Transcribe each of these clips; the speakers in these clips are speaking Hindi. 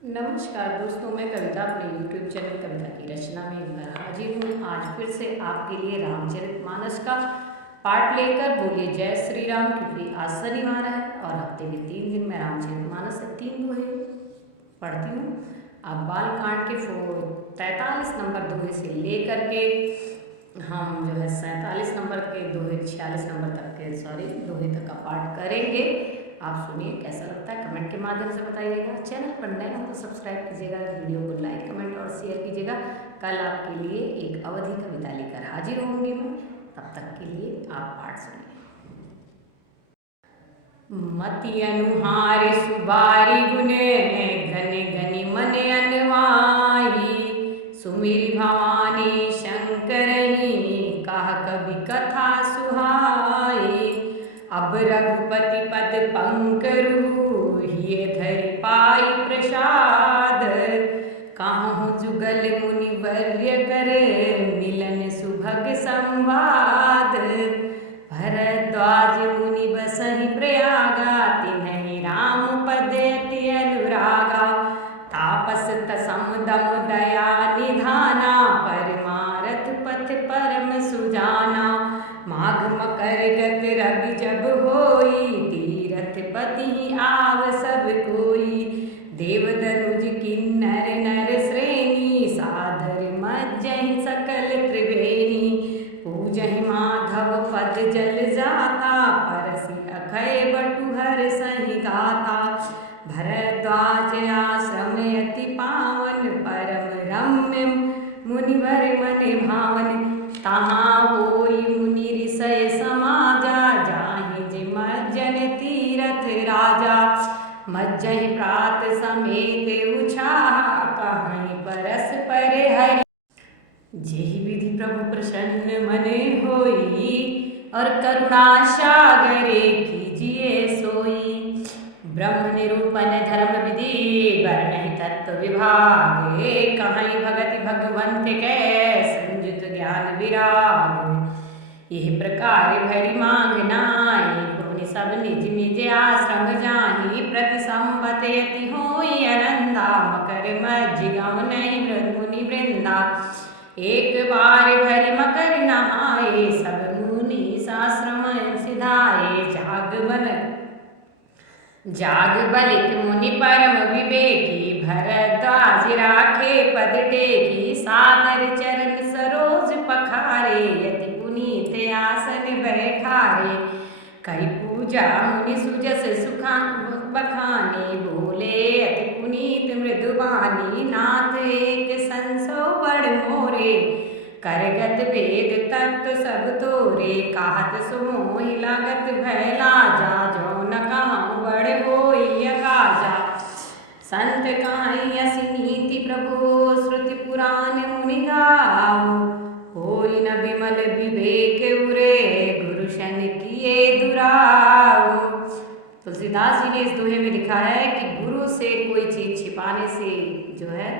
नमस्कार दोस्तों, मैं कविता अपने YouTube चैनल कविता की रचना में एक बार हाजिर हूँ। आज फिर से आपके लिए रामचरितमानस का पाठ लेकर बोलिए जय श्री राम, क्योंकि आज शनिवार है और हफ्ते के 3 दिन में रामचरितमानस से 3 दोहे पढ़ती हूँ। अब बालकांड के 43 नंबर दोहे से लेकर के हम जो है 47 नंबर के दोहे 46 नंबर तक के दोहे तक का पाठ करेंगे। आप सुनिए, कैसा लगता है कमेंट के माध्यम से बताइएगा। चैनल पर नए हो तो सब्सक्राइब कीजिएगा, वीडियो को लाइक कमेंट और शेयर कीजिएगा। कल आपके लिए एक अवधि कविता लेकर हाजिर होंगी मैं, तब तक के लिए आप पाठ सुनिए। मति अनुहार सुबारी गुने घने घनी मन अनवाई, सुमिर भवानी शंकर ही कह कवि कथा सुहाई। अब रघुपति पद पंकरु हिय धरि पाई प्रसाद, काहू जुगल मुनिवर्य कर मिलन सुभग संवाद। भरद्वाज मुनि बसहि प्रयागा, तिन्हि राम पद अति अनुरागा। तापस तसम दम दया निधाना, परमारथ पथ परम सुजाना। माघ मकर गत रवि जब होई, तीरथ पति आव सब कोई। देव दनुज किन्नर नर श्रेणी, सादर मज्जहि सकल त्रिवेणी। पूजहि माधव पद जल जाता, परसि अखय बटुहर सहि गाता। भरद्वाज आश्रम अति पावन, परम रम्य मुनिवर मन भावन। तहाँ होई मुनि ऋषय समाजा, जाहि जे मज्जन तीरथ राजा। मज्जहि प्रात समेत उछाहा, कहीं परस पर हरि। जेहि विधि प्रभु प्रसन्न मने होई, और करुणा सागरे कीजिए सोई। ब्रह्म निरूपण धर्म विधि, वर्णहि तत्व विभाग। कहीं भगति भगवंत के, संयुत ज्ञान विराग। यह प्रकार भरी मांग नाई, पुनि सब निज निज आश्रम जाहि। प्रति संवत यति होई आनंदा, मकर मज्ज गौ नहीं मुनि वृंदा। एक बार भरि मकर नहाए, सब मुनि साश्रम सिधाए। जाग बलिक मुनि परम विवेकी, भरद्वाज राखे पद टेकी। सादर चरण सरोज पखारे, यति पुनीत आसन बैठारे। कई पूजा मुनि सुजस सुखा बखानी, बोले अति पुनीत मृदुबानी। नाथ एक संसो बड़ मोरे, करगत वेद तत्व सब तोरे। कहत सुमोहि लागत भय लाजा, जो न कहूँ बड़ होई अकाजा। संत काहि असी नीति प्रभु, श्रुति पुराण मुनि गाओ। होई न विमल विवेक उरे, गुरु शन किए दुराओ। तुलसीदास जी ने इस दोहे में लिखा है कि गुरु से कोई चीज छिपाने से जो है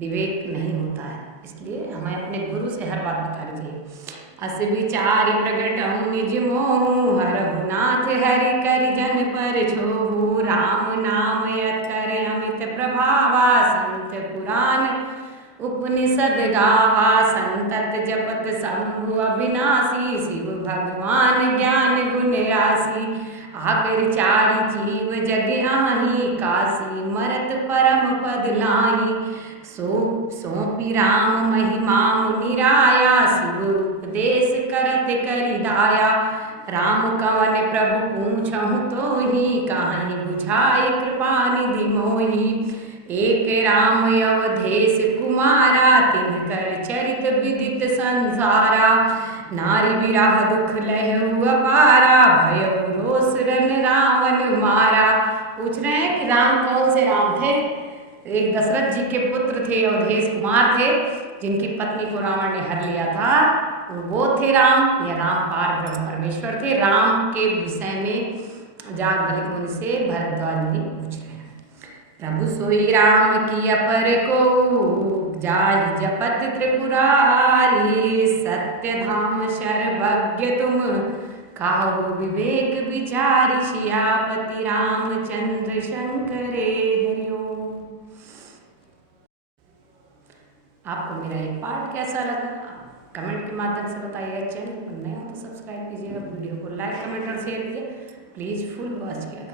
विवेक नहीं होता है, इसलिए हमें अपने गुरु से हर बात बतानी चाहिए। अस विचारि प्रगटहु निज मोहु, हरहु नाथ हरि कर जन पर छोहु। राम नाम यत कर अमित प्रभावा, संत पुराण उपनिषद गावा। संतत जपत शंभु अविनाशी, शिव भगवान ज्ञान गुण राशि। आकर चारि जीव जग आही, काशी मरत परम पद लाही। सौंपी राम महिमा निराया, शिव उपदेश करत करि दाया। राम कवन प्रभु पूछहु तोहि, काहि बुझाई कृपा निधि मोहि। एक राम अवधेश कुमारा, तिनकर चरित विदित संसारा। नारी विरह दुख लहु अपारा, भयउ रोष रन रावण मारा। पूछ रहे हैं कि राम कौन से राम थे? एक दशरथ जी के पुत्र थे, अवधेश कुमार थे, जिनकी पत्नी को रावण ने हर लिया था। वो थे राम या राम पार ब्रह्म परमेश्वर थे। राम के विषय में जाग बलिक मुनि से भरद्वाज मुनि पूछ रहे हैं। प्रभु सोई राम की अपर को, जाहि जपत त्रिपुरारी। सत्य धाम सर्वज्ञ तुम, काहु विवेक विचारि। सियापति रामचंद्र शंकरे हरिओम। आपको मेरा ये पाठ कैसा लगा? कमेंट के माध्यम से बताइएगा। चैनल पर नए हो तो सब्सक्राइब कीजिएगा, वीडियो को लाइक कमेंट और शेयर कीजिए। प्लीज़ फुल वॉच किया।